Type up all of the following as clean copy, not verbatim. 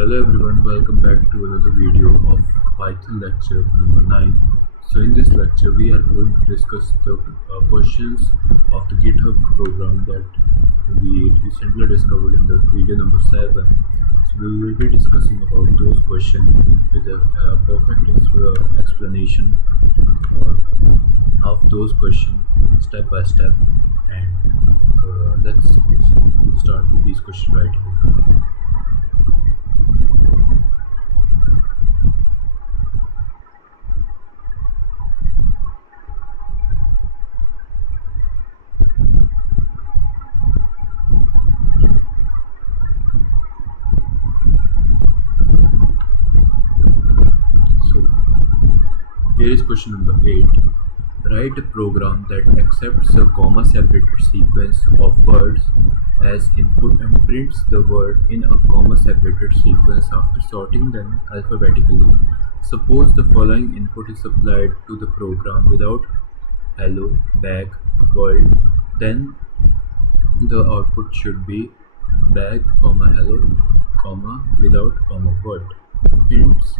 Hello everyone, welcome back to another video of Python lecture number 9. So in this lecture we are going to discuss the questions of the GitHub program that we recently discovered in the video number 7. So we will be discussing about those questions with a perfect explanation of those questions step by step, and let's start with these questions right away. So here is question number 8. Write a program that accepts a comma-separated sequence of words as input and prints the word in a comma-separated sequence after sorting them alphabetically. Suppose the following input is supplied to the program without hello, bag, world, then the output should be bag, hello, without word. Hints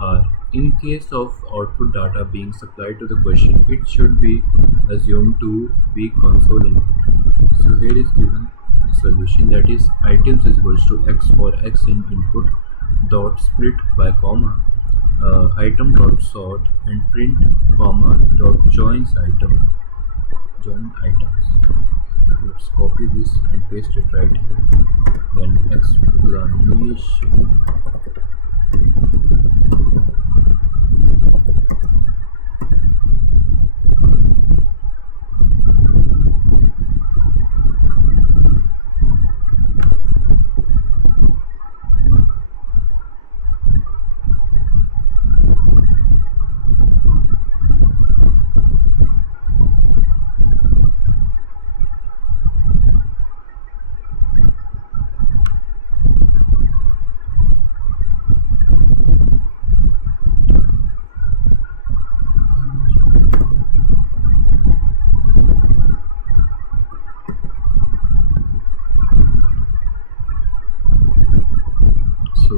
are: in case of output data being supplied to the question, it should be assumed to be console input. So here is given the solution, that is items is equals to x for x in input dot split by comma item dot sort and print comma dot joins join items. Let's copy this and paste it right here. Then explanation. So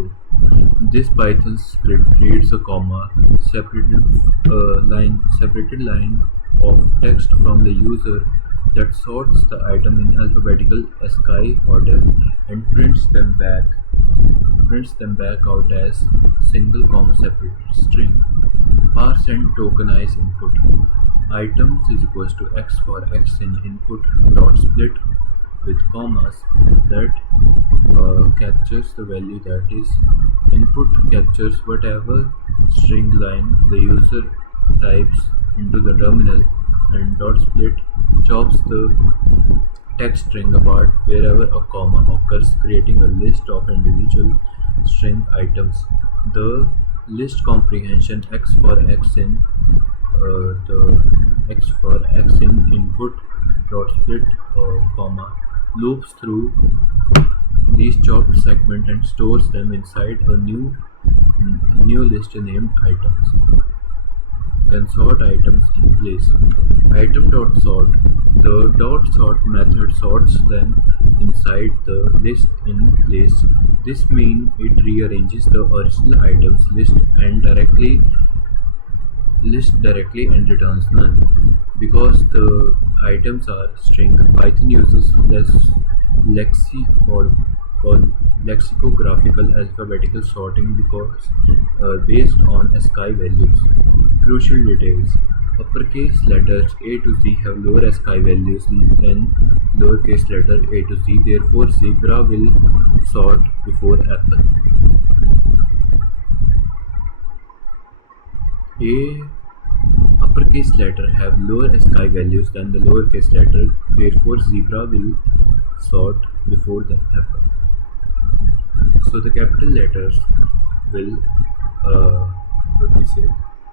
this Python script reads a comma separated line of text from the user that sorts the item in alphabetical ASCII order and prints them back out as single comma separated string. Parse and tokenize input. Items is equals to x for x in input dot split with commas that captures the value, that is input captures whatever string line the user types into the terminal, and dot split chops the text string apart wherever a comma occurs, creating a list of individual string items. The list comprehension x for x in input dot split comma loops through these chopped segments and stores them inside a new list named items. Then sort items in place. Item dot sort. The dot sort method sorts them inside the list in place. This means it rearranges the original items list directly and returns none. Because the items are string, Python uses lexicographical alphabetical sorting because based on ASCII values. Crucial details: uppercase letters A to Z have lower ASCII values than lowercase letter a to z. Therefore, zebra will sort before apple. A uppercase letter have lower ASCII values than the lowercase letter. Therefore, zebra will sort before the apple. So the capital letters will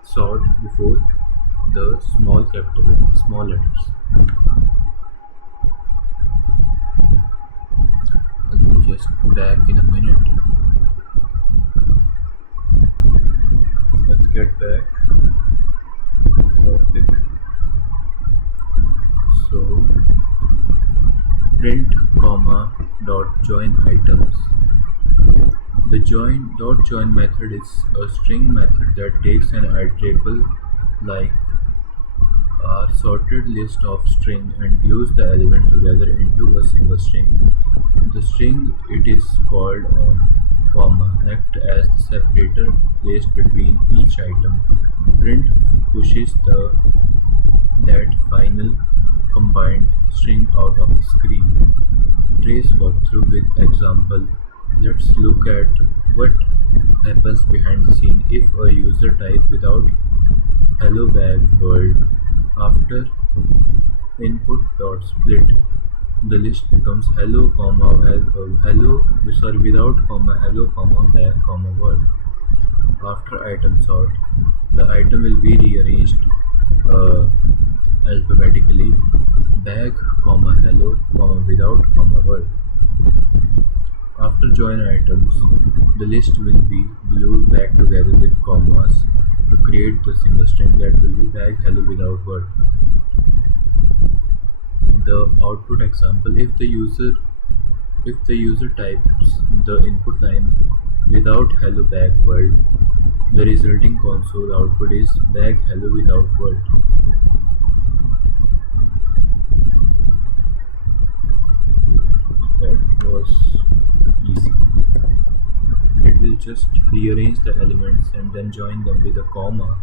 sort before the small letters. I'll be just back in a minute. Let's get back to the topic. So print comma dot join items. The join method is a string method that takes an iterable like a sorted list of string and glues the elements together into a single string. The string it is called on comma act as the separator placed between each item. Print pushes the that final combined string out of the screen. Trace walkthrough with example. Let's look at what happens behind the scene if a user type without hello bag world after input dot split. The list becomes hello comma hello sorry without comma hello comma bag comma world. After item sort, the item will be rearranged uh, alphabetically bag comma hello comma without comma world. After join items, the list will be glued back together with commas to create the single string that will be bag hello without word. The output example if the user types the input line without hello bag world, the resulting console output is bag hello without word. That was easy. It will just rearrange the elements and then join them with a comma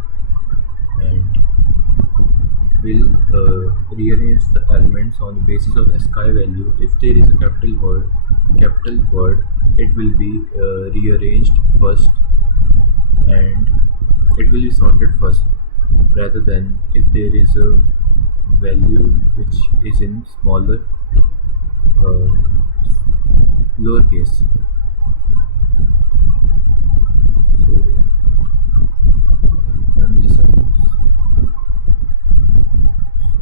and will rearrange the elements on the basis of ASCII value. If there is a capital word, it will be rearranged first and it will be sorted first rather than if there is a value which is in smaller uh, lowercase. So I've run this out.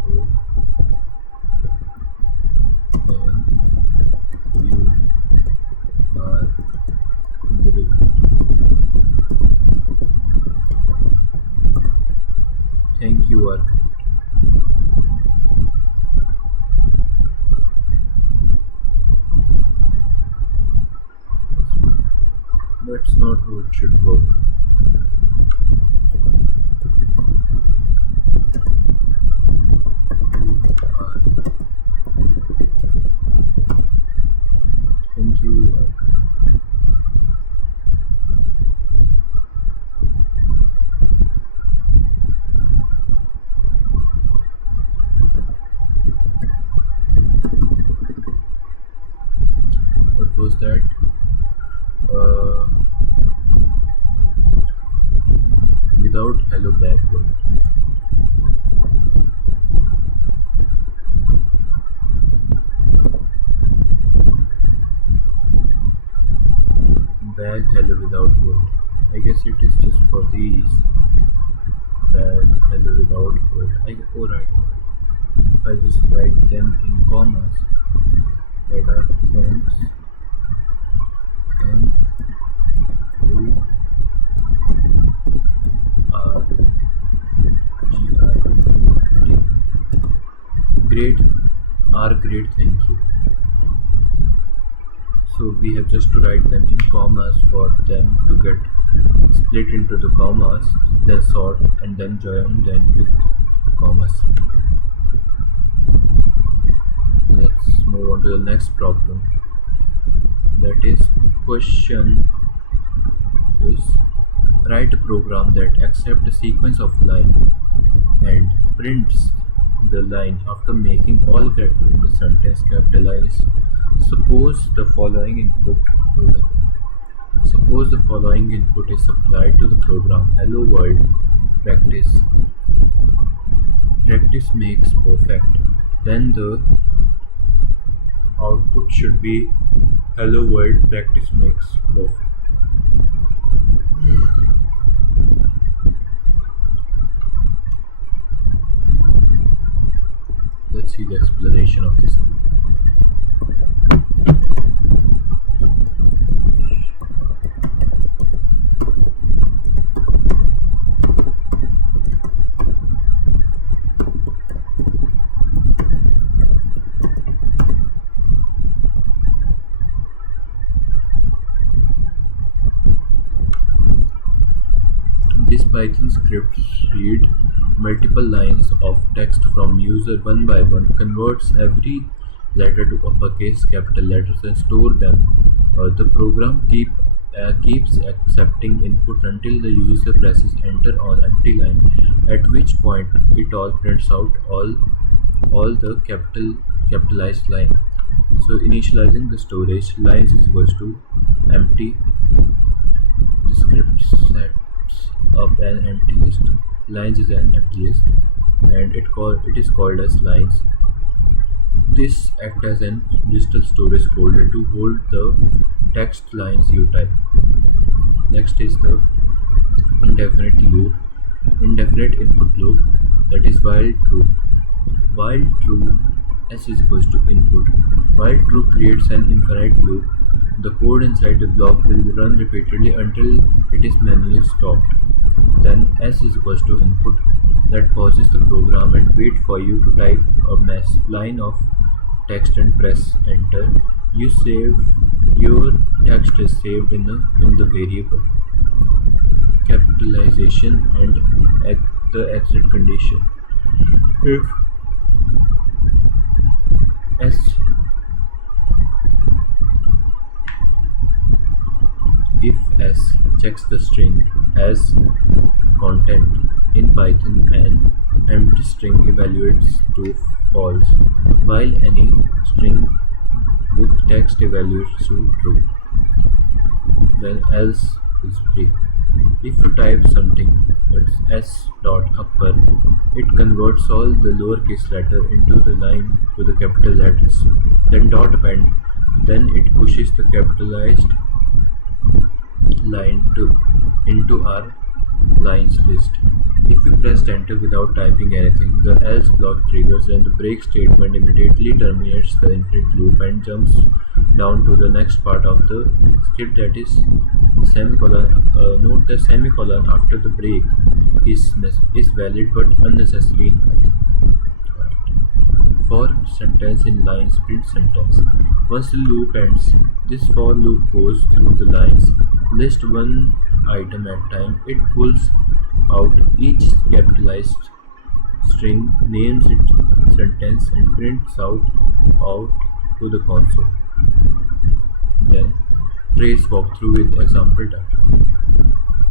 So and you are great. Thank you are great. That's not how it should work. You are thank you are what was that? Uh, without hello backward. Bag hello without word. I guess it is just for these. Bag hello without word. Alright. If I just write them in commas, that are thanks and you are GRT. Great are great, thank you. So we have just to write them in commas for them to get split into the commas, then sort and then join them with commas. Let's move on to the next problem. That is question is write a program that accepts a sequence of line and prints the line after making all characters in the sentence capitalized. Suppose the following input hold on. Suppose the following input is supplied to the program hello world practice. Practice makes perfect. Then the output should be hello world practice makes perfect. Let's see the explanation of this. Python scripts read multiple lines of text from user one by one, converts every letter to uppercase capital letters, and store them. The program keeps accepting input until the user presses enter on empty line, at which point it all prints out all the capitalized line. So initializing the storage lines is equals to empty. The script sets up an empty list. Lines is an empty list, and it is called as lines. This acts as an digital storage folder to hold the text lines you type. Next is the indefinite loop, indefinite input loop, that is while true. While true, s is equals to input. While true creates an infinite loop. The code inside the block will run repeatedly until it is manually stopped. Then s is equals to input, that pauses the program and wait for you to type a line of text and press enter. Your text is saved in the variable capitalization and the exit condition. If s if s checks the string has content in Python, an empty string evaluates to false, while any string with text evaluates to true. Then else is break. If you type something that's s dot upper, it converts all the lowercase letter into the line to the capital letters. Then dot append, then it pushes the capitalized line into our lines list. If we press enter without typing anything, the else block triggers and the break statement immediately terminates the infinite loop and jumps down to the next part of the script, that is the semicolon. Note the semicolon after the break is valid but unnecessary in Python. Alright. For sentence in lines, print sentence. Once the loop ends, this for loop goes through the lines, list one item at time. It pulls out each capitalized string, names it sentence, and prints out to the console. Then trace walkthrough with example data.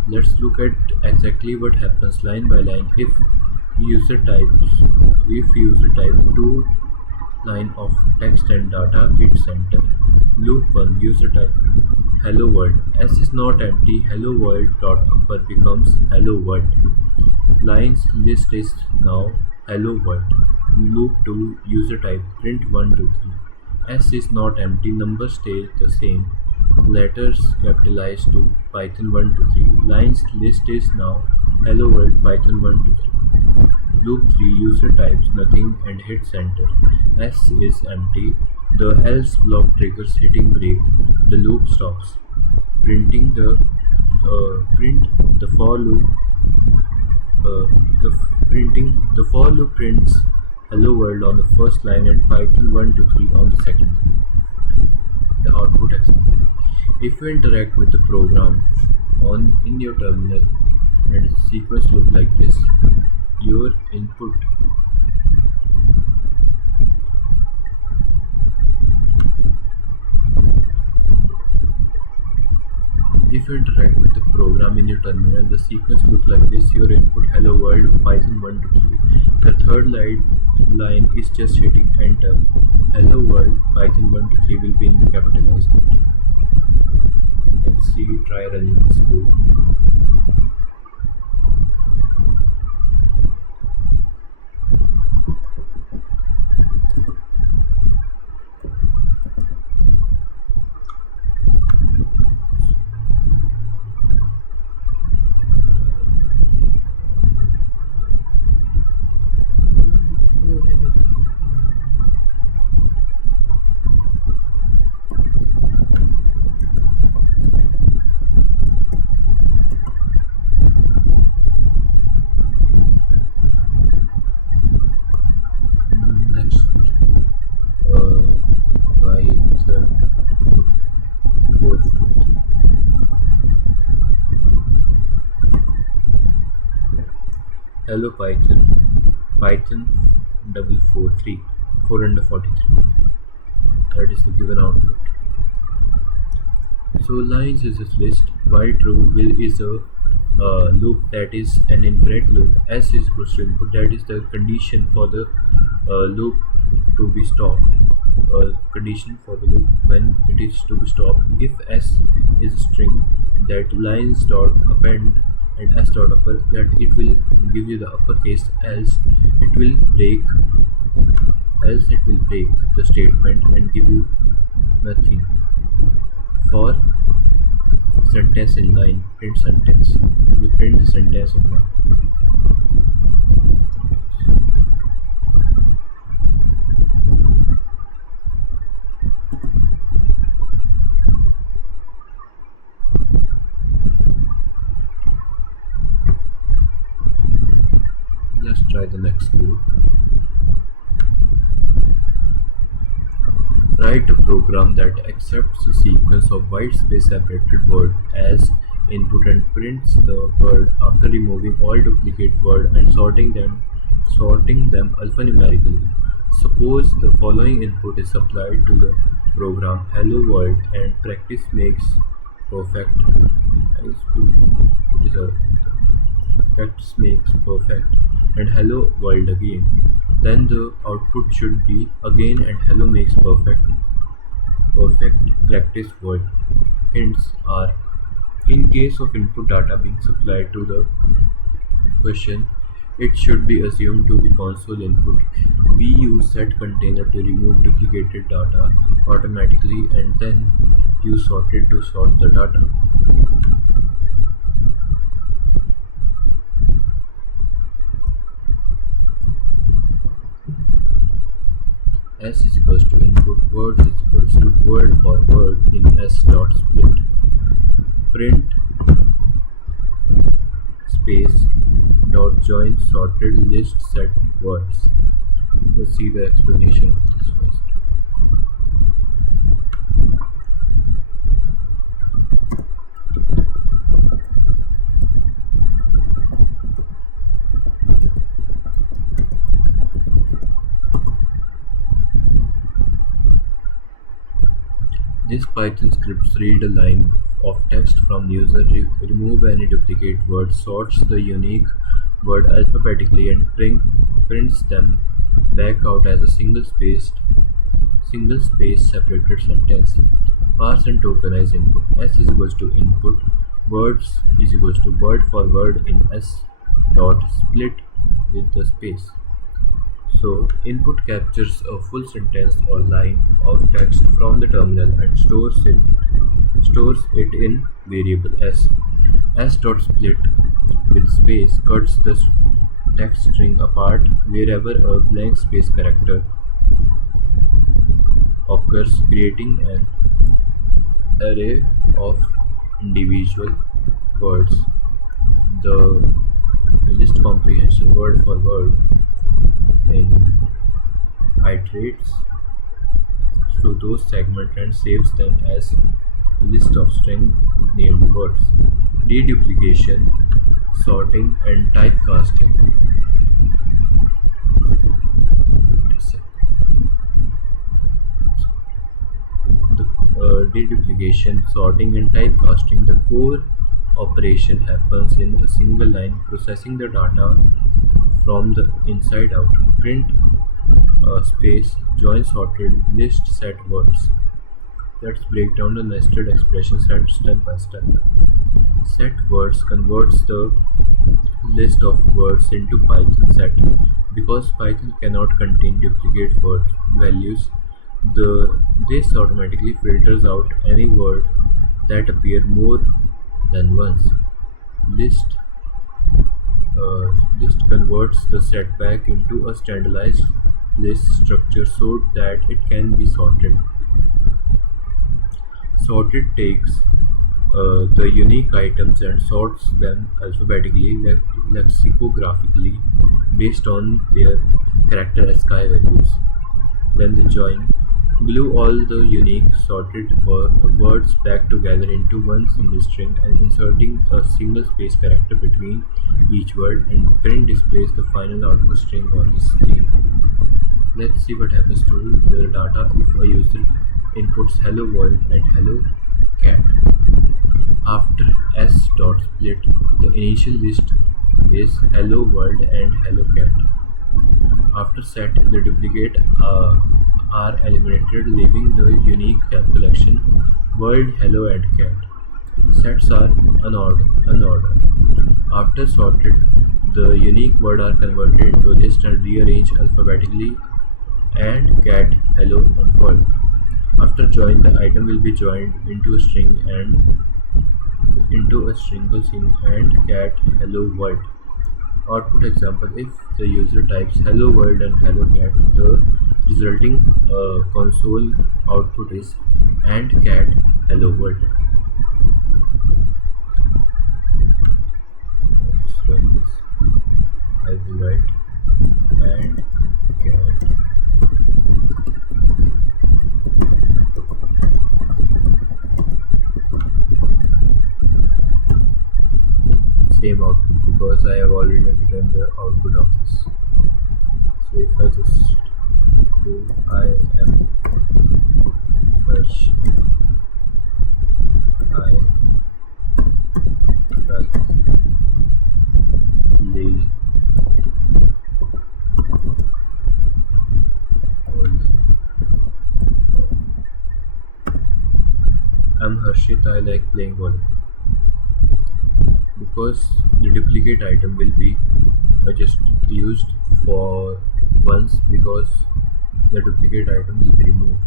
Let's look at exactly what happens line by line if user types two line of text and data, hits enter. Loop 1, user type hello world, s is not empty, hello world dot upper becomes hello world. Lines list is now hello world. Loop 2, user type print 1 2 3, s is not empty, numbers stay the same, letters capitalized to Python 1 2 3. Lines list is now hello world Python 1 2 3. Loop 3, user types nothing and hits enter. S is empty. The else block triggers hitting break. The loop stops. Printing the for loop. The for loop prints hello world on the first line and Python 1 2 3 on the second line. The output example. If you interact with the program in your terminal, and the sequence look like this. Your input If you interact with the program in your terminal, the sequence looks like this. Your input hello world Python 1 to 3. The third line is just hitting enter. Hello world Python 1 to 3 will be in the capitalized letter. Let's see, try running this code. Hello Python, Python 443, 443. That is the given output. So lines is a list, while true will is a loop that is an infinite loop. S is equals to input, that is the condition for the loop to be stopped. Condition for the loop when it is to be stopped. If S is a string, that lines dot append and S dot upper, that it will give you the uppercase, it will break else it will break the statement and give you nothing. For sentence in line, print sentence. We print the sentence in line. Let's try the next code. Write a program that accepts a sequence of white space separated words as input and prints the word after removing all duplicate words and sorting them alphanumerically. Suppose the following input is applied to the program hello world and practice makes perfect. It is a practice makes perfect and hello world again. Then the output should be again and hello makes perfect practice word. Hints are in case of input data being supplied to the question, it should be assumed to be console input. We use set container to remove duplicated data automatically and then use sorted to sort the data. S is equals to input words is equals to word for word in S dot split. Print space dot join sorted list set words. Let's see the explanation of this first. This Python script reads a line of text from user, remove any duplicate word, sorts the unique word alphabetically and prints them back out as a single space separated sentence. Parse and tokenize input. S is equals to input words is equals to word for word in S dot split with the space. So, input captures a full sentence or line of text from the terminal and stores it in variable s. S.split with space cuts the text string apart wherever a blank space character occurs, creating an array of individual words. The list comprehension word for word in iterates through those segments and saves them as list of string named words. Deduplication, sorting, and typecasting. The deduplication, sorting, and typecasting, the core operation happens in a single line, processing the data from the inside out. Print space join sorted list set words. Let's break down the nested expression set step by step. Set words converts the list of words into Python set. Because Python cannot contain duplicate word values, this automatically filters out any word that appear more than once. List list converts the set back into a standardized list structure so that it can be sorted. Sorted takes the unique items and sorts them alphabetically, lexicographically, based on their character ASCII values. Then the join Glue all the unique sorted words back together into one single string and inserting a single space character between each word, and print displays the final output string on the screen. Let's see what happens to the data if a user inputs hello world and hello cat. After s.split, the initial list is hello world and hello cat. After set, the duplicate are eliminated, leaving the unique collection world, hello, and cat. Sets are unordered. After sorted, the unique word are converted into a list and rearranged alphabetically, and cat, hello, and world. After join, the item will be joined into a string and cat, hello, world. Output example: if the user types hello world and hello cat, the resulting console output is and cat hello world. Just run this. I will write and cat same output because I have already written the output of this. So if I just do I am Harsh, I like playing I'm Harshit, I like playing volleyball. Because the duplicate item will be just used for once because the duplicate item will be removed.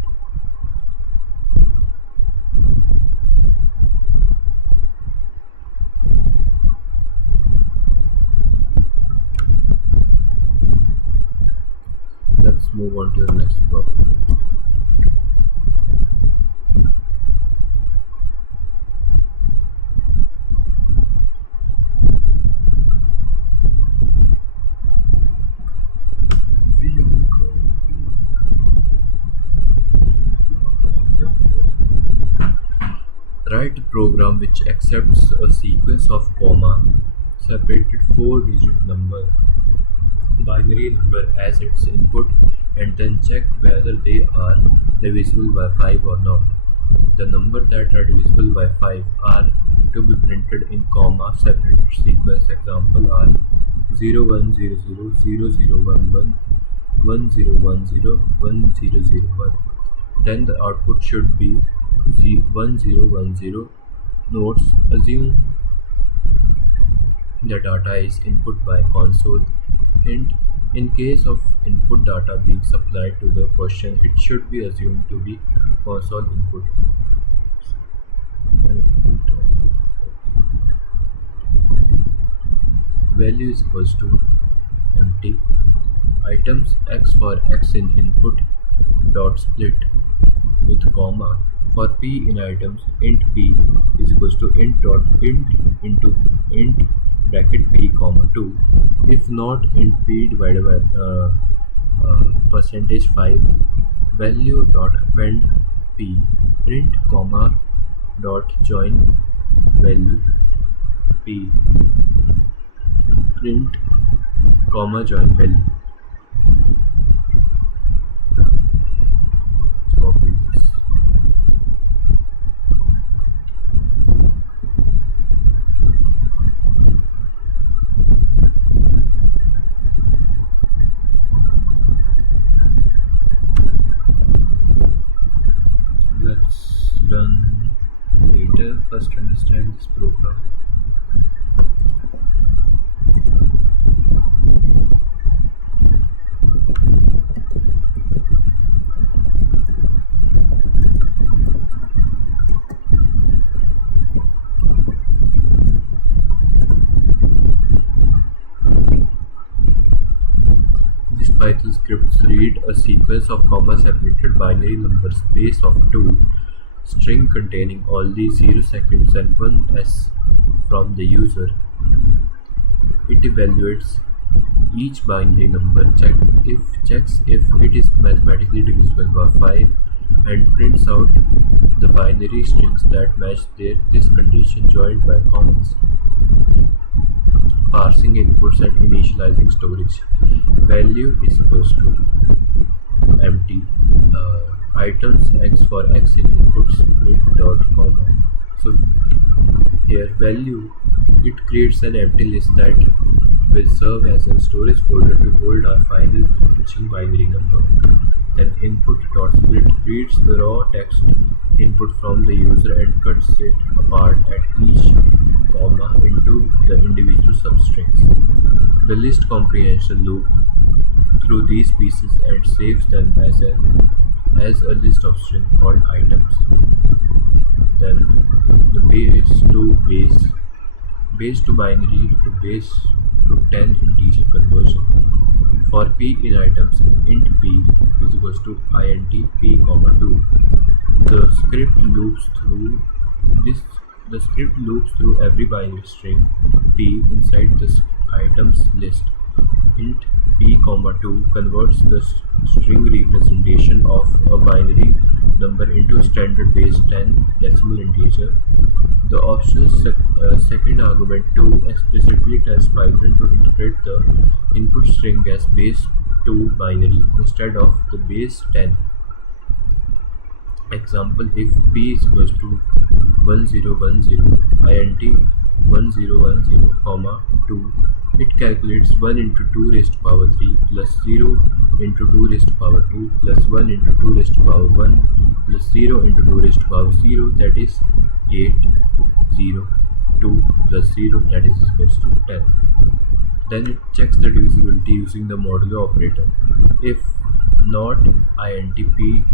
Let's move on to the next problem. Write a program which accepts a sequence of comma separated 4-digit binary number as its input and then check whether they are divisible by 5 or not. The number that are divisible by 5 are to be printed in comma separated sequence. Example are 0100 0011 1010 Then the output should be 1010. Notes: assume the data is input by console. Hint: in case of input data being supplied to the question, it should be assumed to be console input. Value is equals to empty. Items x for x in input dot split with comma. For p in items, int p is equals to int dot int into int bracket p comma 2. If not, int p divided by percentage 5 value dot append p print comma dot join value p print comma join value. Copy this. Let's run later. First understand this program. These Python scripts read a sequence of comma-separated binary number space of 2 string containing only 0 seconds and 1 s from the user. It evaluates each binary number, checks if it is mathematically divisible by 5, and prints out the binary strings that match this condition joined by commas. Parsing inputs and initializing storage. Value is equals to empty items x for x in input split dot comma. So here value, it creates an empty list that will serve as a storage folder to hold our final matching binary number. Then input.split reads the raw text input from the user and cuts it apart at each comma into the individual substrings. The list comprehension loop through these pieces and saves them as a list of string called items. Then the base to binary to base to 10 integer conversion. For p in items, int p is equals to int p comma 2. The script loops through this. The script loops through every binary string p inside the items list. Int p comma 2 converts the string representation of a binary number into a standard base 10 decimal integer. The optional second argument 2 explicitly tells Python to interpret the input string as base 2 binary instead of the base 10. Example, if p is equals to 1010 int 1010 comma 2, it calculates 1 into 2 raised to power 3 plus 0 into 2 raised to power 2 plus 1 into 2 raised to power 1 plus 0 into 2 raised to power 0, that is 8, 0, 2 plus 0, that is equals to 10. Then it checks the divisibility using the modulo operator. If not int p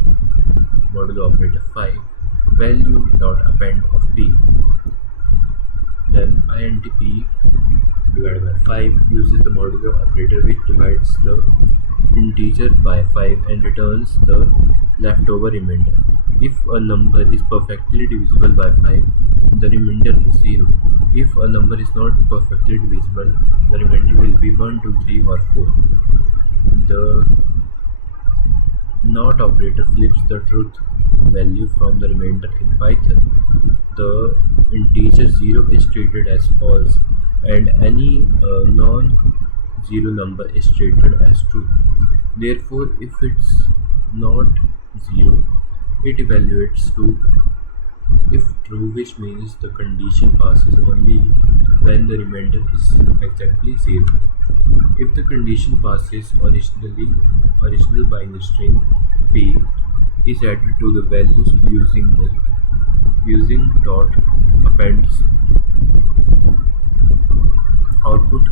modulo operator 5 value dot append of p, then int p divided by 5 uses the modulo operator, which divides the integer by 5 and returns the leftover remainder. If a number is perfectly divisible by 5, the remainder is 0. If a number is not perfectly divisible, the remainder will be 1, 2, 3 or 4. The NOT operator flips the truth value from the remainder in Python. The integer 0 is treated as false and any non-zero number is treated as true. Therefore, if it's not 0, it evaluates to if true, which means the condition passes only when the remainder is exactly 0. If the condition passes, original binary string p is added to the values using dot append output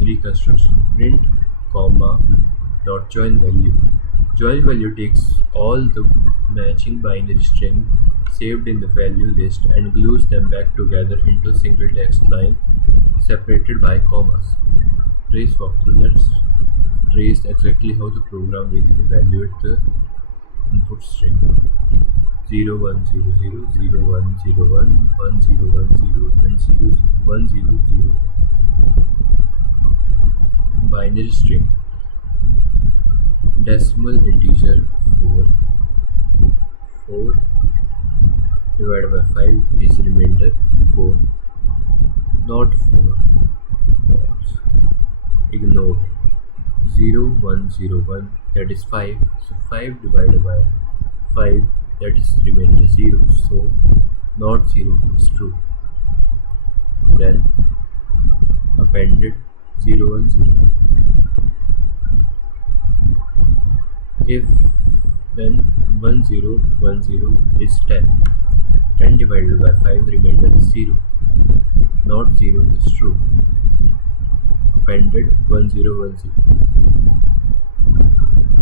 reconstruction print comma dot join value. Join value takes all the matching binary string saved in the value list and glues them back together into a single text line separated by commas. Trace walkthrough. Let's trace exactly how the program will evaluate the input string 0100, 0101, 1010 and 0100. Binary string decimal integer 4 divided by 5 is remainder 4, not 4, false. Ignored 0101, that is 5, so 5 divided by 5, that is remainder 0, so not 0 is true. Then appended 010. If then 1010 is 10. 10 divided by 5, remainder is 0. Not 0 is true. Appended 1010.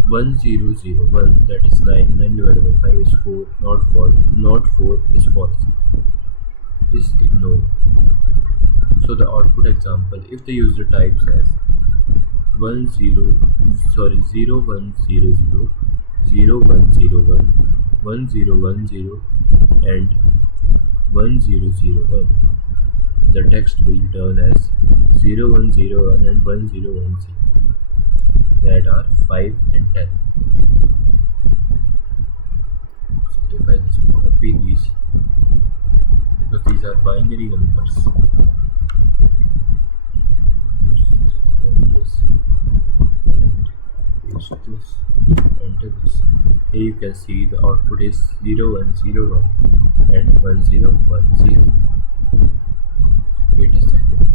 1001, that is 9. 9 divided by 5 is 4. Not false. Not 4 is false. Is ignored. So the output example, if the user types as 0100, 0101, 1010 and 1001, the text will return as 0101 and 1010, that are 5 and 10. if I just copy these, because these are binary numbers, just run this and paste this, enter this. Here you can see the output is 0101 and 1010. Wait a second.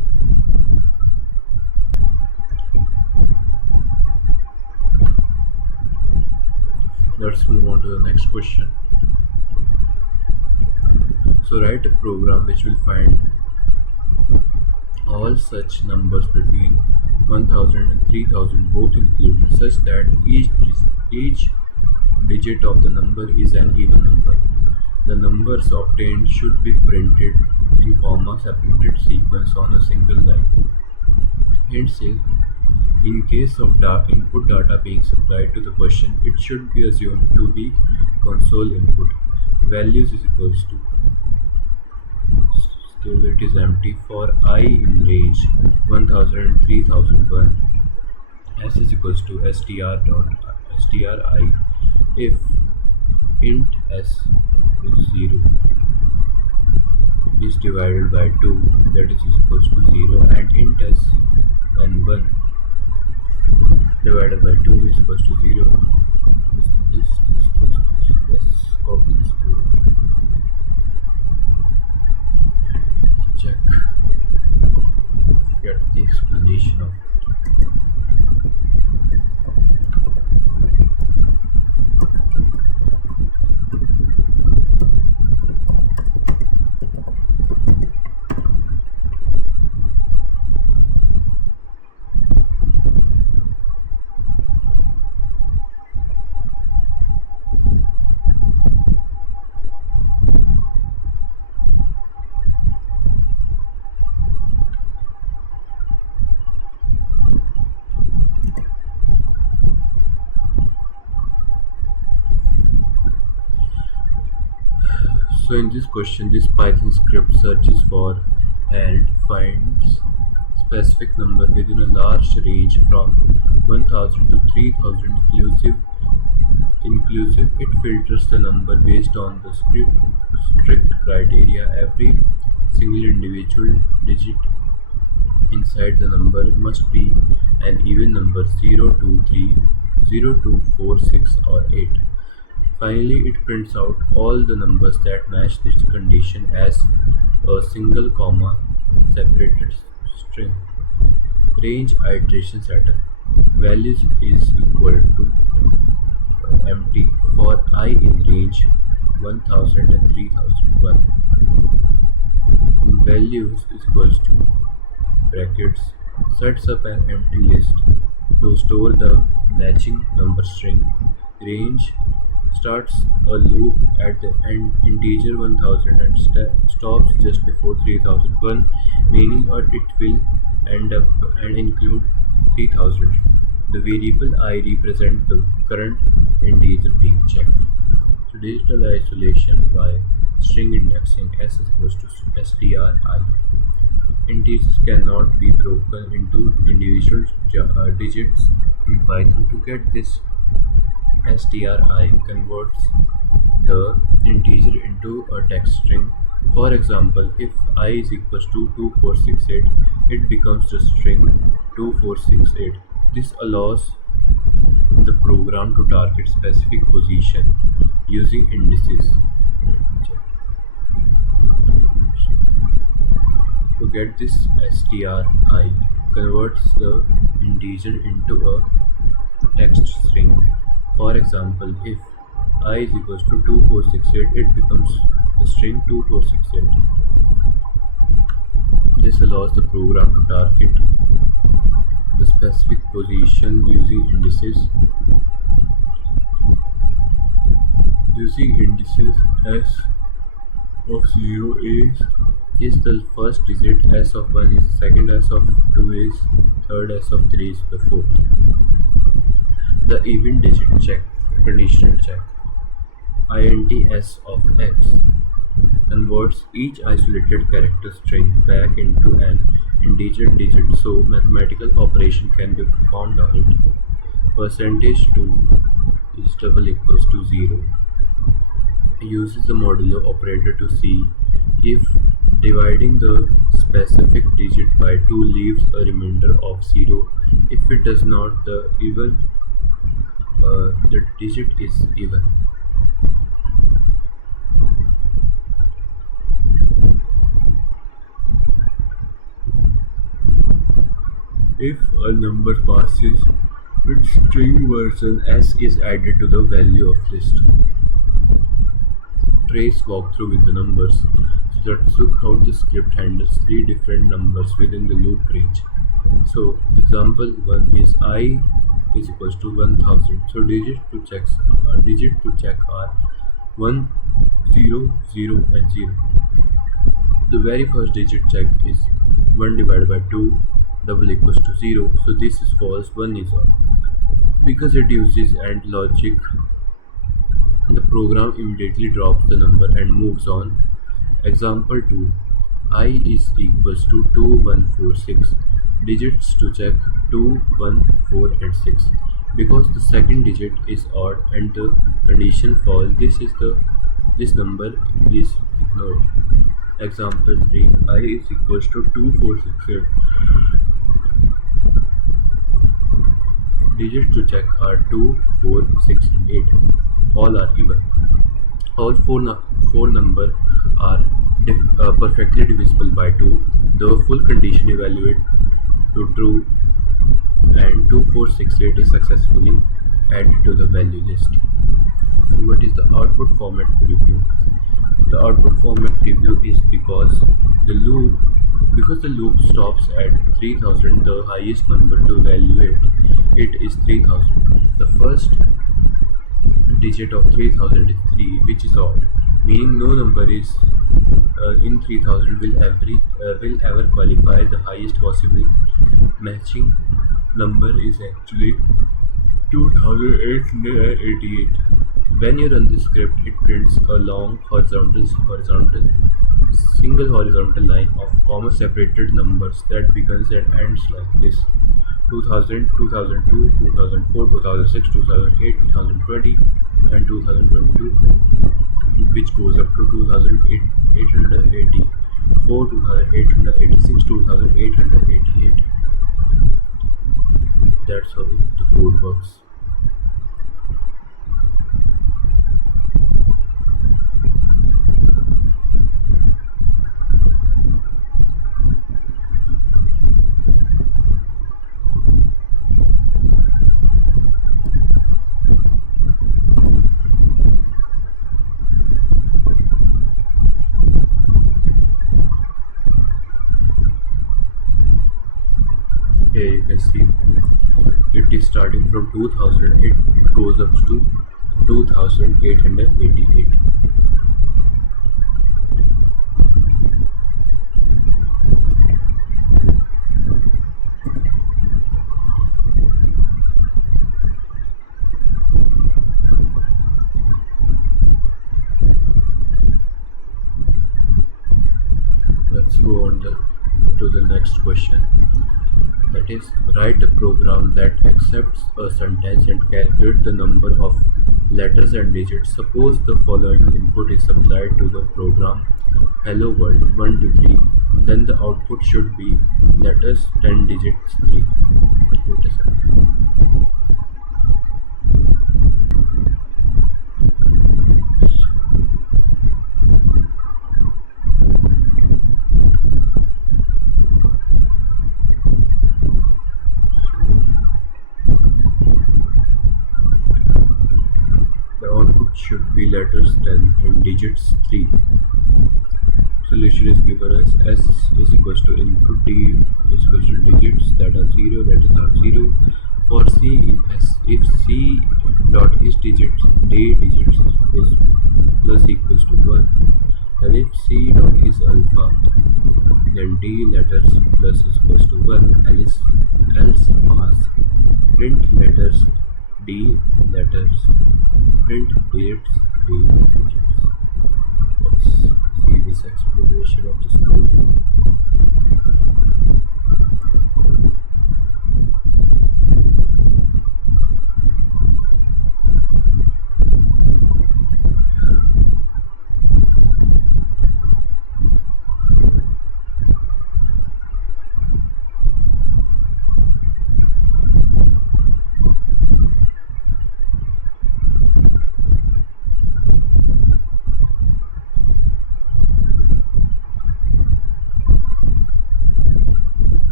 Let's move on to the next question. So write a program which will find all such numbers between 1000 and 3000 both included, such that each digit of the number is an even number. The numbers obtained should be printed in comma separated sequence on a single line. Hence, in case of input data being supplied to the question, it should be assumed to be console input. Values is equals to, still it is empty, for I in range 1000 and 3001. S is equals to stri if int s is 0 is divided by 2, that is equals to 0, and int s when 1 divided by 2 is equals to 0. This. Let's copy this code. Check. Get the explanation of it. So in this question, this Python script searches for and finds specific number within a large range from 1000 to 3000 inclusive. It filters the number based on the strict criteria. Every single individual digit inside the number must be an even number, 0, 2, 3, 0, 2, 4, 6 or 8. Finally, it prints out all the numbers that match this condition as a single comma separated string. Range iteration setup. Values is equal to empty for I in range 1000 and 3001. Values is equals to brackets sets up an empty list to store the matching number string. Range starts a loop at the end integer 1000 and stops just before 3001, meaning it will end up and include 3000. The variable I represents the current integer being checked. So digital isolation by string indexing, S is equals to stri. Integers cannot be broken into individual digits in Python. To get this, stri converts the integer into a text string. For example, if I is equals to 2468, it becomes the string 2468. This allows the program to target specific position using indices. To get this, stri converts the integer into a text string. For example, if I is equals to 2468, it becomes the string 2468. This allows the program to target the specific position using indices. Using indices, S of 0 is the first digit, S of 1 is the second, S of 2 is third, S of 3 is the fourth. The even digit check, conditional check. Int s of x converts each isolated character string back into an integer digit, so mathematical operation can be performed on it. %2 is double equals to 0. uses the modulo operator to see if dividing the specific digit by 2 leaves a remainder of 0. If it does not, the digit is even. If a number passes its string version, S is added to the value of list. Trace walkthrough with the numbers. So let's look how the script handles three different numbers within the loop range. So example 1 is I is equals to 1000. So digit to check are 1, 0, 0 and 0. The very first digit check is 1 divided by 2 double equals to 0. So this is false, 1 is on. Because it uses AND logic, the program immediately drops the number and moves on. Example 2. I is equals to 2146. Digits to check 2, 1, 4 and 6. Because the second digit is odd and the condition false, this number is ignored. Example 3. I is equals to 2468. Digits to check are 2, 4, 6 and 8. All are even. All four numbers are perfectly divisible by 2. The full condition evaluate to true and 2468 is successfully added to the value list. So what is the output format preview? The output format preview is because the loop stops at 3000, the highest number to evaluate it is 3000. The first digit of 3000 is 3, which is odd, meaning no number is in 3000 will ever qualify. The highest possible matching number is actually 2888. When you run the script, it prints a long single horizontal line of comma separated numbers that begins and ends like this: 2000, 2002, 2004, 2006, 2008, 2020 and 2022, which goes up to 2884, 2886, 2888. That's how the code works. Here you can see it is starting from 2000, it goes up to 2888. Let's go on to the next question. That is, write a program that accepts a sentence and calculates the number of letters and digits. Suppose the following input is supplied to the program: hello world 1 to 3. Then the output should be letters 10 digits 3. Wait a second. The output should be letters 10 and digits 3. Solution is given as S is equals to input, D is equals to digits that are 0, letters are 0. For C in S, if C dot is digits, D digits is plus equals to 1. And if C dot is alpha, then D letters plus is equals to 1. Else pass print letters D letters, print digits D digits. Let's see this explanation of this code.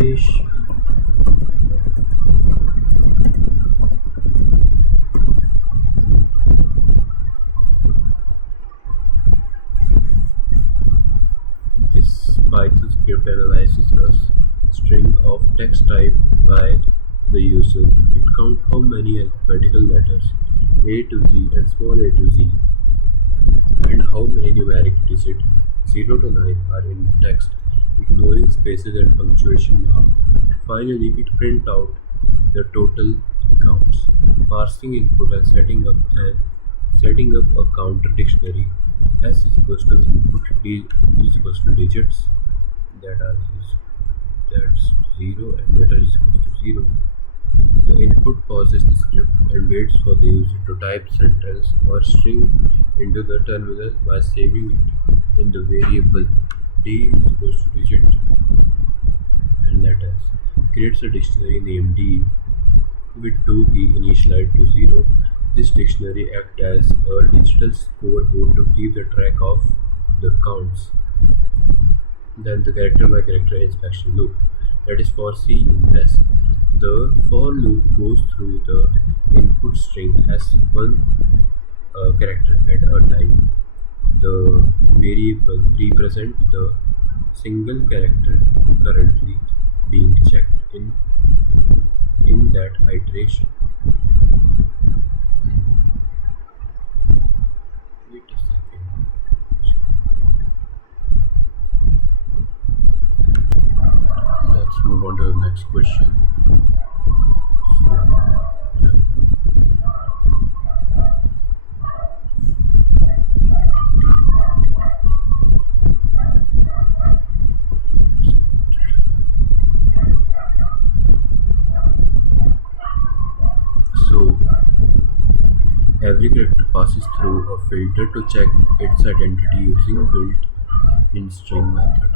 This Python script analyzes a string of text type by the user. It counts how many alphabetical letters A to Z and small a to Z and how many numeric digits 0 to 9 are in the text, ignoring spaces and punctuation mark. Finally, it prints out the total counts, parsing input and setting up a counter dictionary. S is equals to input, D is equals to digits that are that's 0 and data is equals to 0. The input pauses the script and waits for the user to type sentence or string into the terminal by saving it in the variable D is equals to digit and letters. Creates a dictionary named D with two key initialized to 0. This dictionary acts as a digital scoreboard to keep the track of the counts. Then the character by character inspection loop, that is for C in S. The for loop goes through the input string as one character at a time. The variable represents the single character currently being checked in that iteration. Wait a second. Let's move on to the next question. So, yeah. So every character passes through a filter to check its identity using built-in string method.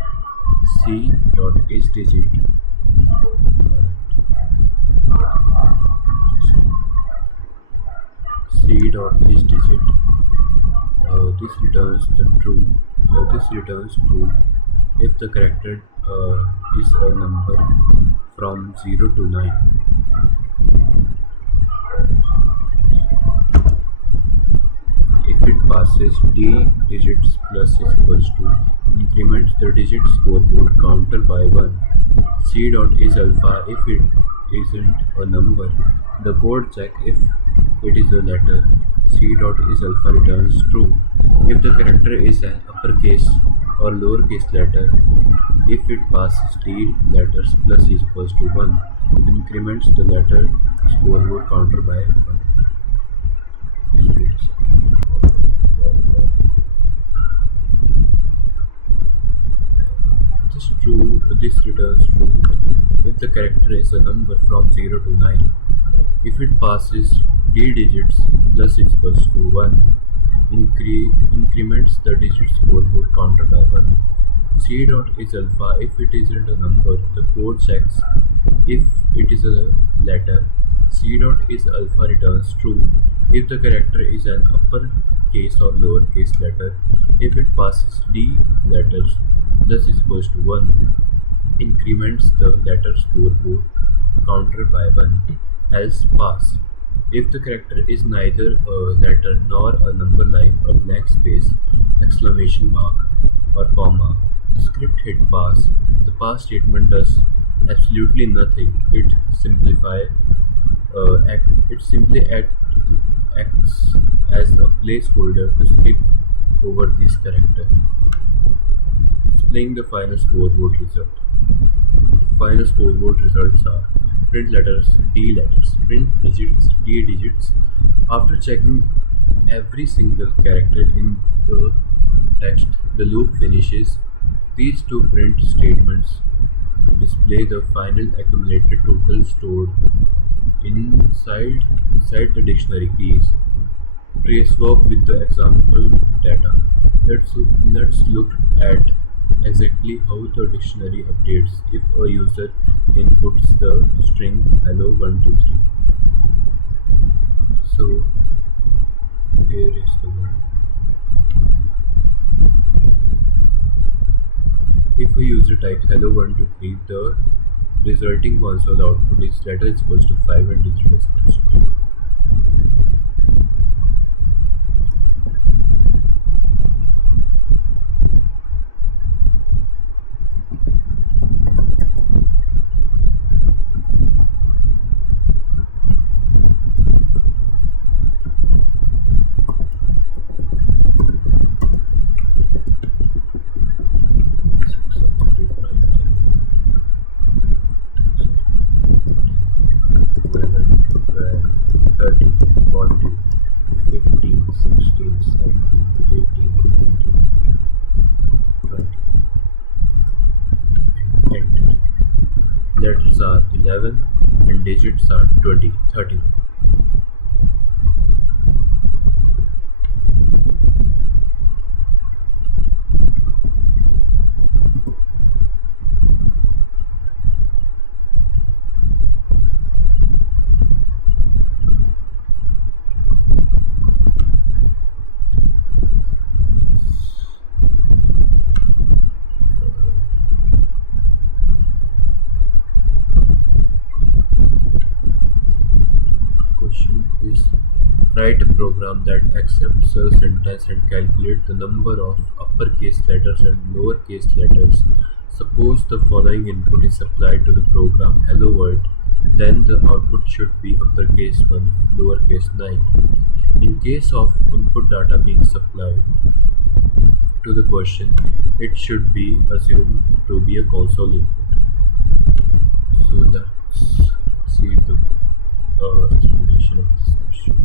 C dot is digit. C dot is digit. This returns the true. This returns true if the character is a number from 0 to 9. If it passes D digits plus is equals to increments the digit scoreboard counter by 1. C dot is alpha if it isn't a number. The code check if it is a letter. C dot is alpha returns true if the character is an uppercase or lowercase letter. If it passes D letters plus is equals to 1, increments the letter scoreboard counter by 1. This returns true if the character is a number from 0 to 9. If it passes D digits plus is equals to 1, increments the digit scoreboard counter by 1. C dot is alpha if it isn't a number. The code checks if it is a letter. C dot is alpha returns true if the character is an uppercase or lowercase letter. If it passes D letters plus is equals to 1, increments the letter scoreboard counter by 1, else pass. If the character is neither a letter nor a number like a blank space, exclamation mark, or comma, the script hit pass. The pass statement does absolutely nothing. It simply acts as a placeholder to skip over this character, displaying the final scoreboard result. Final scoreboard results are print letters, print digits, D digits. After checking every single character in the text, the loop finishes. These two print statements display the final accumulated total stored inside the dictionary keys. Tracework with the example data. Let's look at exactly how the dictionary updates if a user inputs the string hello 123. So here is the one. If a user types hello 123, the Resulting console output is letter is equals to 5 and digit is equals to 3. Six, seven, eight, nine, 11, 12, 13, 14, 15, 16, 17, 18, 19, 20, and enter. Letters are 11 and digits are 20, 31. Question is, write a program that accepts a sentence and calculate the number of uppercase letters and lowercase letters. Suppose the following input is supplied to the program hello world, then the output should be uppercase 1 and lowercase 9. In case of input data being supplied to the question, it should be assumed to be a console input. So let's see the explanation of this question.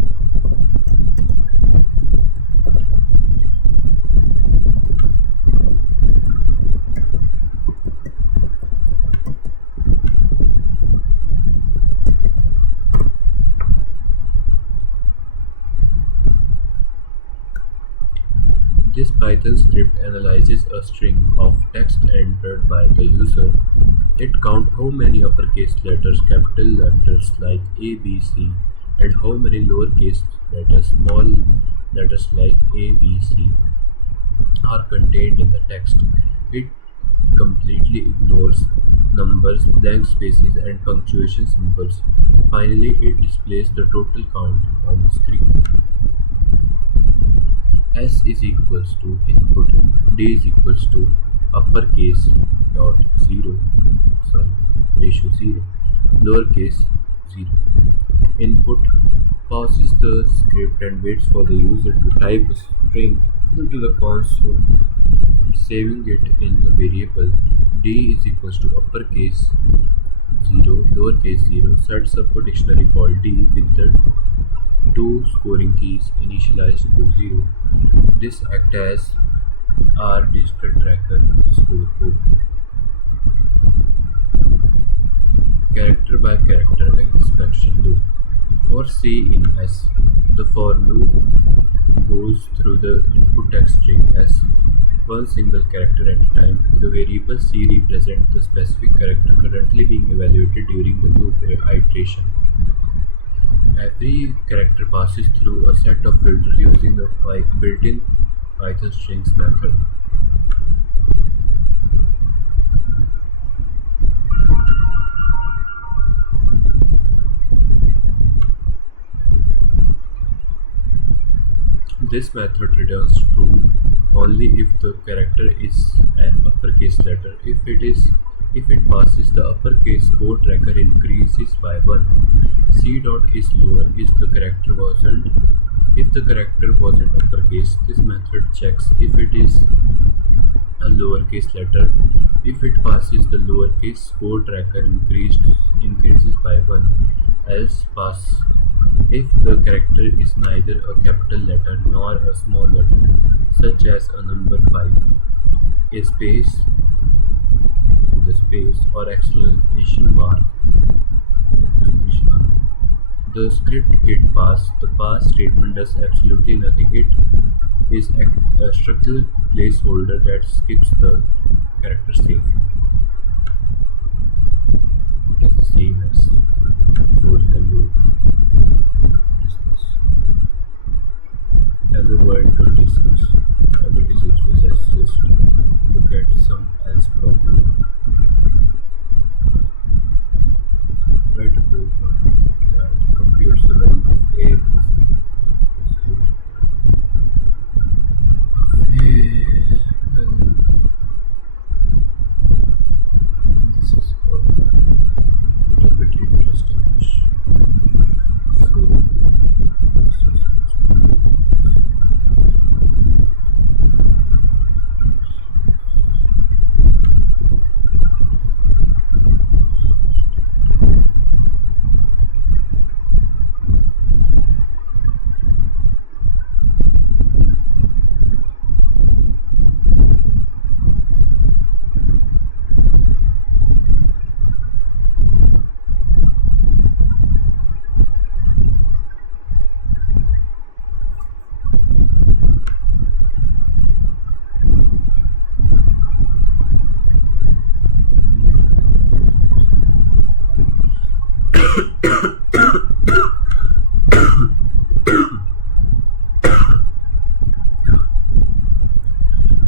This Python script analyzes a string of text entered by the user. It counts how many uppercase letters, capital letters like A, B, C, and how many lowercase letters, small letters like A, B, C, are contained in the text. It completely ignores numbers, blank spaces, and punctuation symbols. Finally, it displays the total count on the screen. S is equals to input, D is equals to uppercase dot 0, sorry, ratio 0, lowercase 0. Input pauses the script and waits for the user to type a string into the console and saving it in the variable D is equals to uppercase 0, lowercase 0, sets up a dictionary called D with the two scoring keys initialized to 0. This acts as our digital tracker to score code. Character by character inspection loop. For C in S, the for loop goes through the input text string as one single character at a time. The variable C represents the specific character currently being evaluated during the loop iteration. Every character passes through a set of filters using the built-in Python strings method. This method returns true only if the character is an uppercase letter. If it passes the uppercase, code tracker increases by 1. C dot is lower if the character wasn't. If the character wasn't uppercase, this method checks if it is a lowercase letter. If it passes the lowercase, code tracker increases by 1. Else pass. If the character is neither a capital letter nor a small letter, such as a number 5, a space, the space or exclamation mark, the script gets passed. The pass statement does absolutely nothing. It is a structural placeholder that skips the character safely. It is the same as for hello. What is this? Hello world 26. It is useless. Let's just look at some else problem.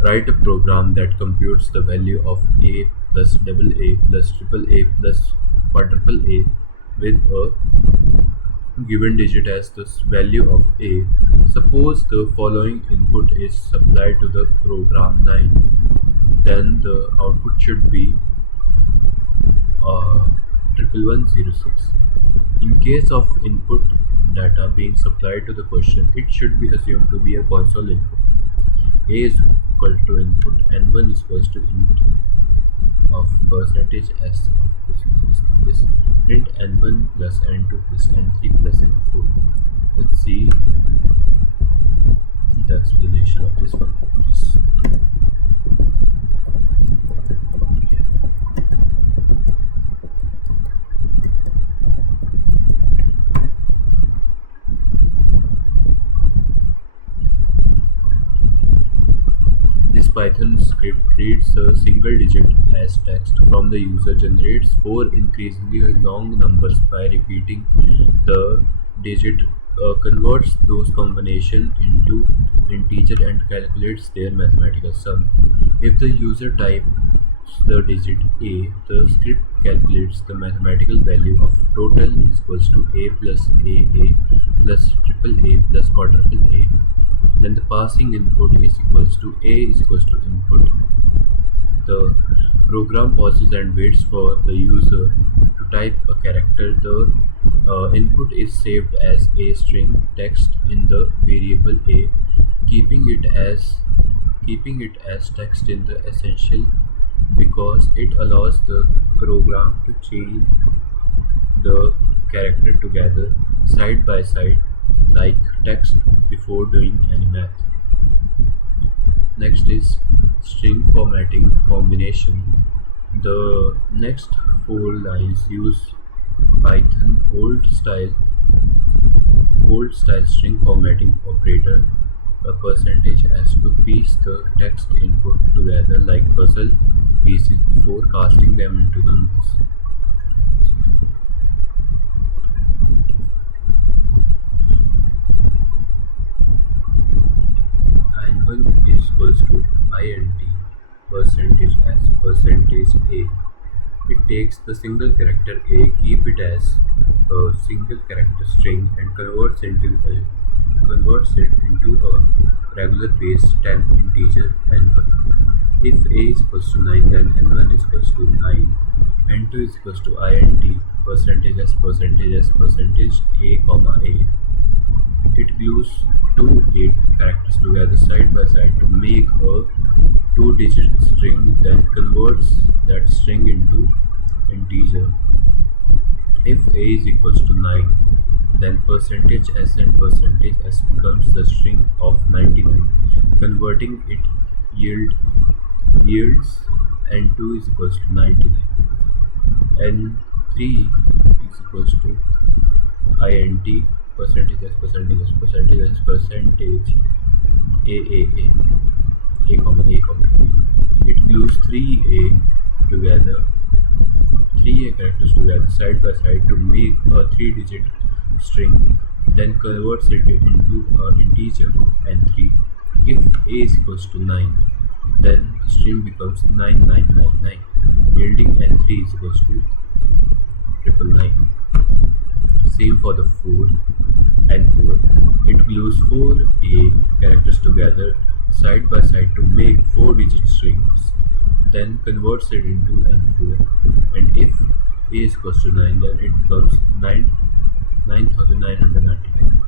Write a program that computes the value of A plus double A plus triple A plus quadruple A with a given digit as the value of A. Suppose the following input is supplied to the program 9, then the output should be 11106. In case of input data being supplied to the question, it should be assumed to be a console input. A is equal to input, N1 is equal to int of percentage S of this print N1 plus N2 plus N3 plus N4. Let's see the explanation of this one. This Python script reads a single digit as text from the user, generates four increasingly long numbers by repeating the digit, converts those combination into integer and calculates their mathematical sum. If the user types the digit A, the script calculates the mathematical value of total is equals to A plus A plus triple A plus quadruple A. Then the passing input is equals to A is equals to input. The program pauses and waits for the user to type a character. The input is saved as a string text in the variable A, keeping it as text in the essential because it allows the program to change the character together side by side like text before doing any math. Next is string formatting combination. The next four lines use Python old style string formatting operator, a percentage as to piece the text input together like puzzle pieces before casting them into numbers. N1 is equals to int percentage s percentage a. It takes the single character a, keep it as a single character string, and converts it into a regular base 10 integer n1. If a is equals to 9, then n1 is equals to 9, n2 is equals to int percentage s percentage a comma a. It glues two 8 characters together side by side to make a two-digit string, then converts that string into integer. If a is equals to 9, then percentage s and percentage s becomes the string of 99. Converting it yields n2 is equals to 99. N3 is equals to int percentage s percentage s percentage s percentage a comma a comma a. It glues three a characters together side by side to make a three-digit string, then converts it into an integer n3. If a is equals to 9, then the string becomes 9999, yielding n3 is equals to 999. Same for the 4 and 4. It glues 4a characters together side by side to make 4-digit strings, then converts it into n4. And if a is equals to 9, then it becomes 9999.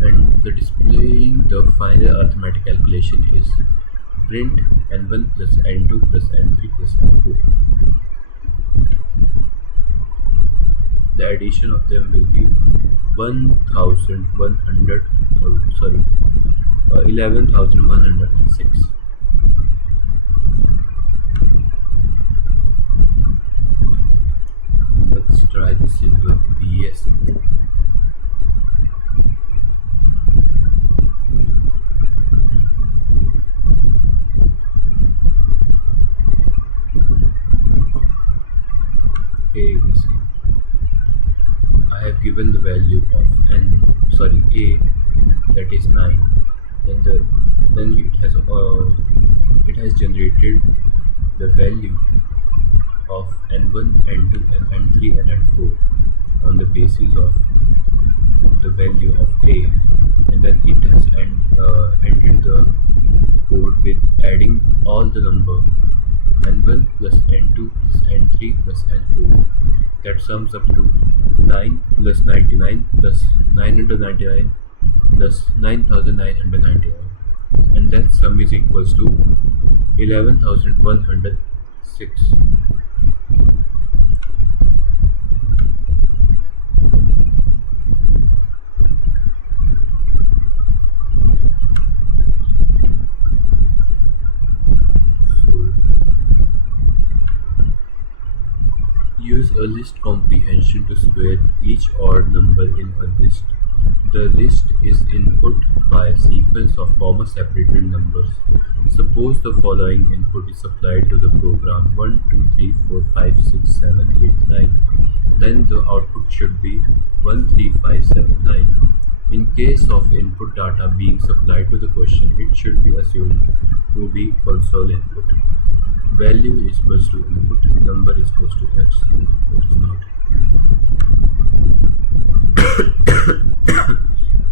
And the displaying the final arithmetic calculation is print n1 plus n2 plus n3 plus n4. The addition of them will be 11,106. Let's try this in the VS code. Here you see I have given the value of a, that is 9, then the then it has generated the value of n1, n2, and n3 and n4 on the basis of the value of a, and then it has ended the code with adding all the number n1 plus n2 plus n3 plus n4, that sums up to 9 plus 99 plus 999 plus 9999, and that sum is equals to 11106. So use a list comprehension to square each odd number in a list. The list is input by a sequence of comma-separated numbers. Suppose the following input is supplied to the program 1, 2, 3, 4, 5, 6, 7, 8, 9. Then the output should be 1, 3, 5, 7, 9. In case of input data being supplied to the question, it should be assumed to be console input. Value is equals to input, number is equals to x. It is not.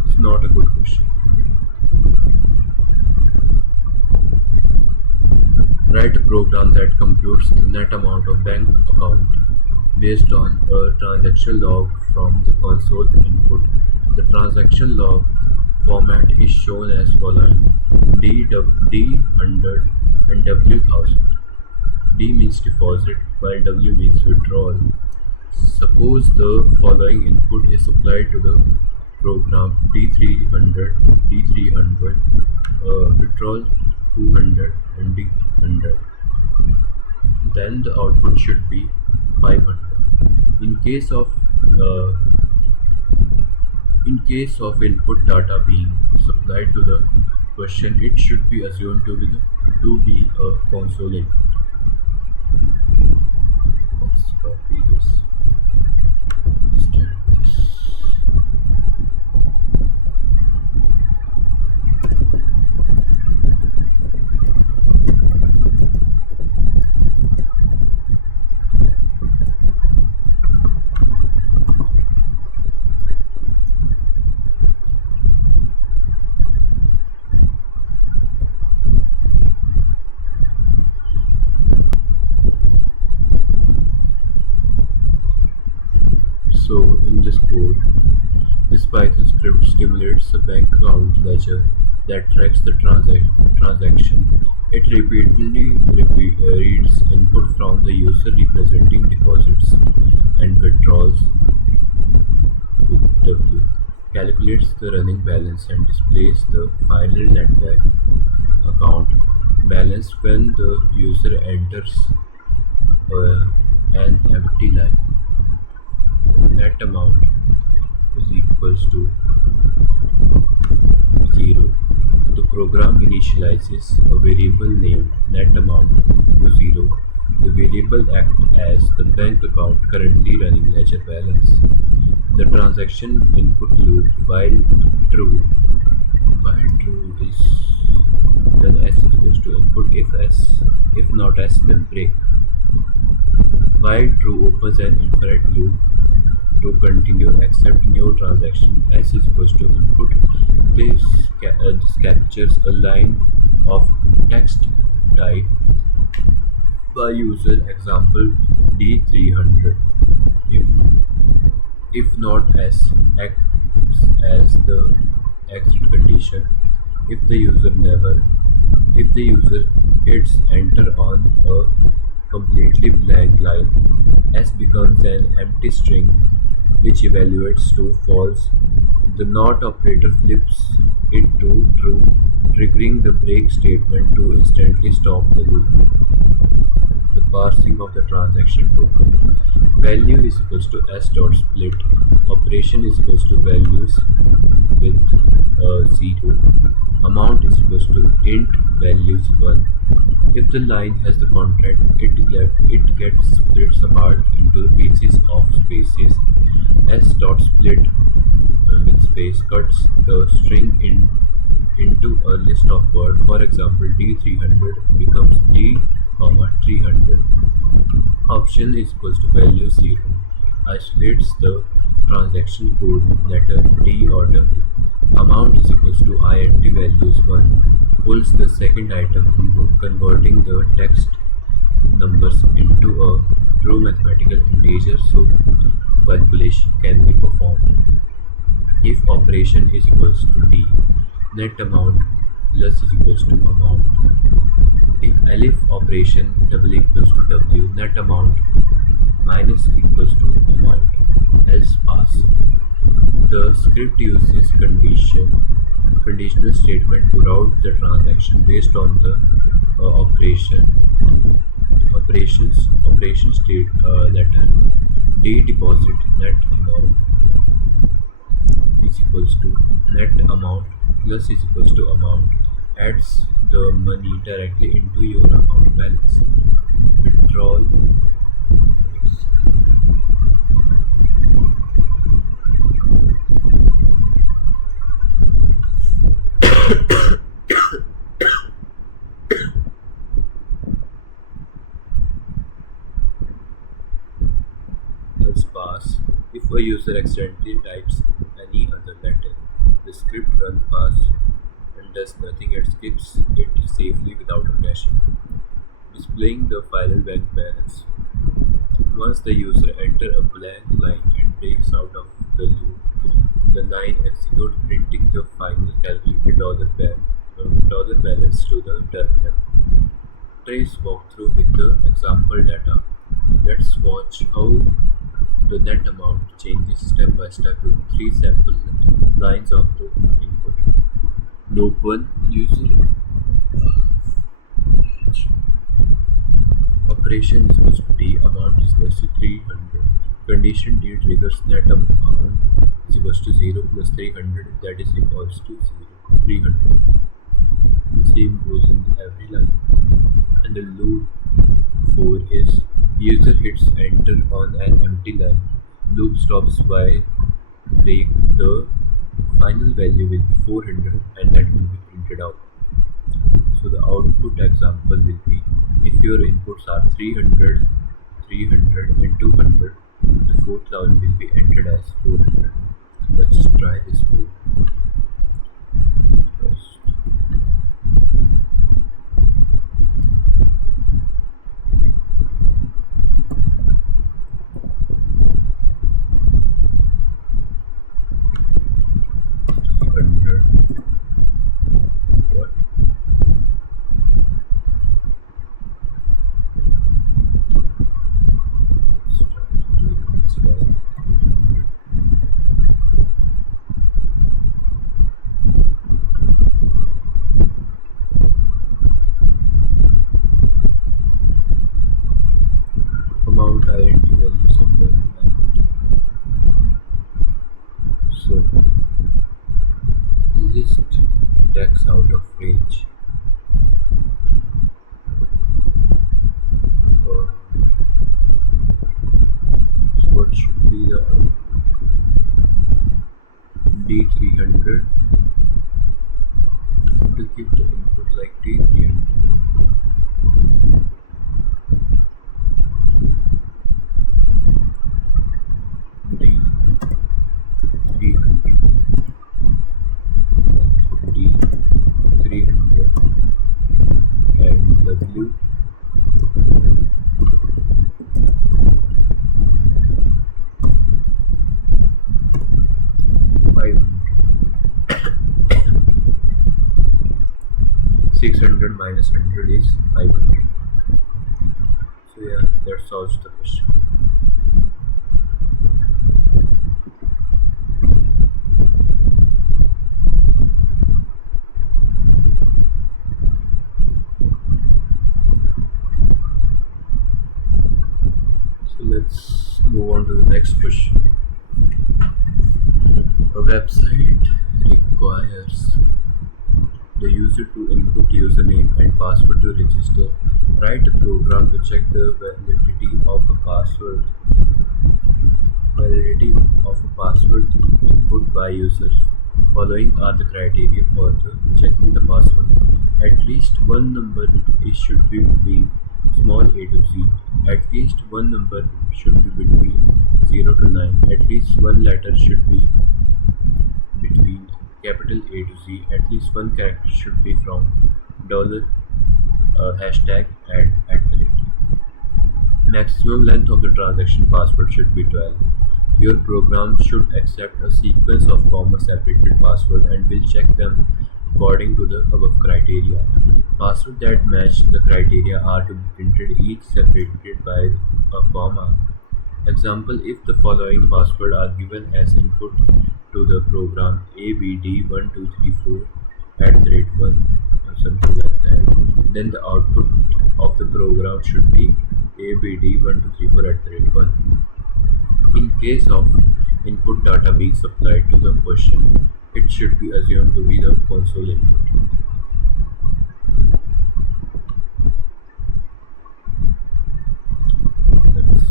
It's not a good question. Write a program that computes the net amount of bank account based on a transaction log from the console input. The transaction log format is shown as following: D100 and W1000. D means deposit while W means withdrawal. Suppose the following input is supplied to the program: D300, D300, withdrawal 200 and D100. Then the output should be 500. Uh, in case of input data being supplied to the question, it should be assumed to be a console input. Let's copy this. Paste this. So in this code, this Python script stimulates a bank account ledger that tracks the transaction. It repeatedly reads input from the user representing deposits and withdrawals with W, calculates the running balance, and displays the final netback account balance when the user enters uh, an empty line. Net amount is equals to 0. The program initializes a variable named net amount to 0. The variable acts as the bank account currently running ledger balance. The transaction input loop true while true is then s is equals to input, if not s then break. While true opens an infinite loop to continue accept new transaction. S is equals to input. This captures a line of text type by user, example D300. If if not S acts as the exit condition. If the user never if the user hits enter on a completely blank line, S becomes an empty string which evaluates to false. The not operator flips it to true, triggering the break statement to instantly stop the loop. The parsing of the transaction token. Value is equals to s dot split. Operation is equals to values with 0. Amount is equals to int values 1. If the line has the content, it gets split apart into the pieces of spaces. S dot split with space cuts the string in into a list of words. For example, D300 becomes D, 300. Option is equals to value 0. Isolates the transaction code letter D or W. Amount is equals to int values 1. Pulls the second item, converting the text numbers into a true mathematical integer so calculation can be performed. If operation is equals to D, net amount plus is equals to amount. If elif operation double equals to W, net amount minus equals to amount, else pass. The script uses conditional statement to route the transaction based on the operation state letter. D deposit net amount is equals to net amount plus is equals to amount, adds the money directly into your account balance. Withdrawal else pass. If a user accidentally types any other letter, the script run pass and does nothing. It skips it safely without crashing, displaying the final bank balance. Once the user enters a blank line and breaks out of the loop, the line executes, printing the final calculated dollar balance to the terminal. Trace walkthrough with the example data. Let's watch how the net amount changes step by step with three sample lines of the input. Loop 1 user operation is equals to D, amount is equals to 300. Condition D triggers net amount is equals to 0 plus 300, that is equals to 0. 300. Same goes in every line. And the loop 4 is user hits enter on an empty line. Loop stops by break. The final value will be 400 and that will be printed out. So the output example will be, if your inputs are 300, 300 and 200, the fourth line will be entered as 400. Let's try this code. First. What? Let's try to do it this way. 300. Amount int values of 1 so list index out of range. Uh, so what should be the output? D300 to keep the input like D300. D300 D300 and W 500. 600 minus 100 is 500. So yeah, that solves the question. So let's move on to the next question. A website requires the user to input username and password to register. Write a program to check the validity of a password input by users. Following are the criteria for the checking the password. At least one number should be between small a to z. At least one number should be between 0 to 9. At least one letter should be between capital A to Z. At least one character should be from dollar hashtag and at the rate. Maximum length of the transaction password should be 12. Your program should accept a sequence of comma-separated password and will check them according to the above criteria. Passwords that match the criteria are to be printed each separated by a comma. Example: if the following password are given as input to the program abd1234 at the rate 1 or something like that, then the output of the program should be abd1234 at the rate 1. In case of input data being supplied to the question, it should be assumed to be the console input. Let's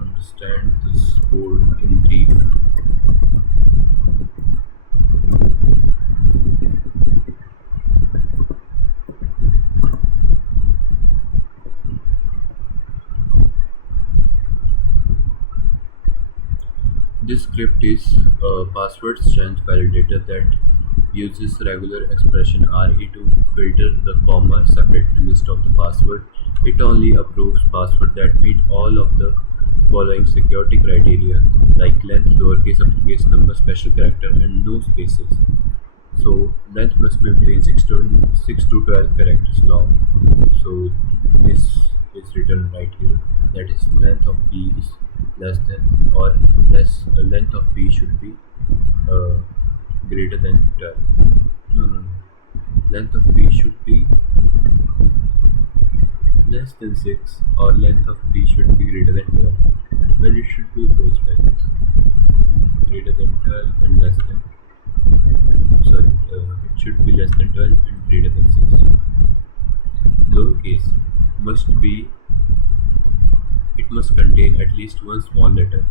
understand this code in brief. This script is a password strength validator that uses regular expression RE to filter the comma separated list of the password. It only approves password that meet all of the following security criteria like length, lowercase, uppercase, number, special character, and no spaces. So length must be between 6 to 12 characters long. So this is written right here. That is, length of p is less than or less. Length of p should be uh, greater than 12. No. Length of p should be less than 6 or length of p should be greater than 12. Well, it should be both like this. Greater than 12 and less than, sorry, it should be less than 12 and greater than 6. Lowercase must be, it must contain at least one small letter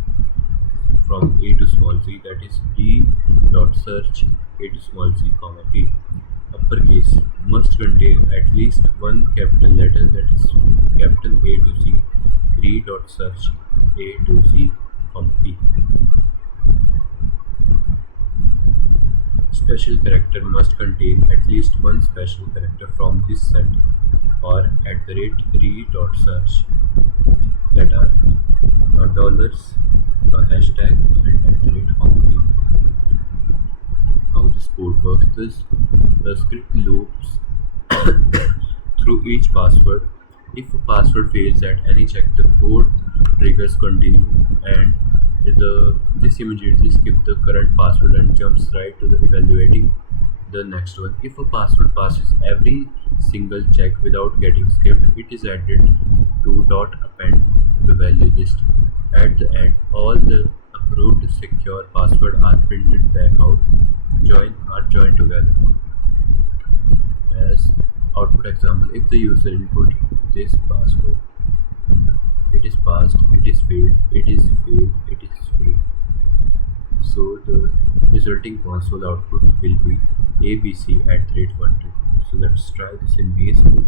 from a to small z, that is d dot search a to small z comma p. Uppercase must contain at least one capital letter, that is capital A to Z 3 dot search a to z comma p. Special character must contain at least one special character from this set or at the rate 3 dot search, that are dollars, a hashtag, and at the rate comma p. How this code works is the script loops through each password. If a password fails at any check, the code triggers continue and this immediately skips the current password and jumps right to the evaluating the next one. If a password passes every single check without getting skipped, it is added to dot append the value list. At the end, all the approved secure password are printed back out, joined together. As output example, if the user input this password, it is passed, it is failed, it is failed, it is failed. So the resulting console output will be abc at the rate 1 2. So let's try this in VS Code.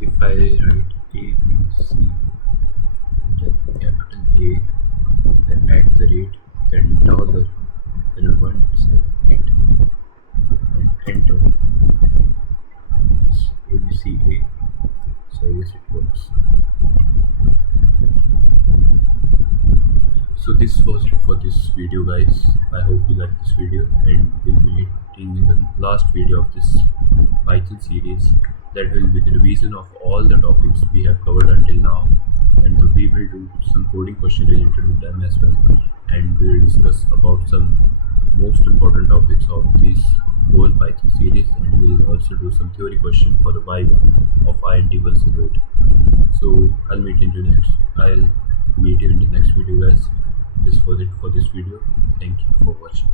If I write abc and then capital A, then at the rate, then dollar, then 178 and enter this abca. So yes, it works. So this was it for this video, guys. I hope you liked this video, and we'll be meeting in the last video of this Python series. That will be the revision of all the topics we have covered until now, and we will do some coding question related to them as well, and we will discuss about some most important topics of this whole Python series, and we will also do some theory question for the Viva of INT108. So I'll meet you in the next video, guys. This was it for this video. Thank you for watching.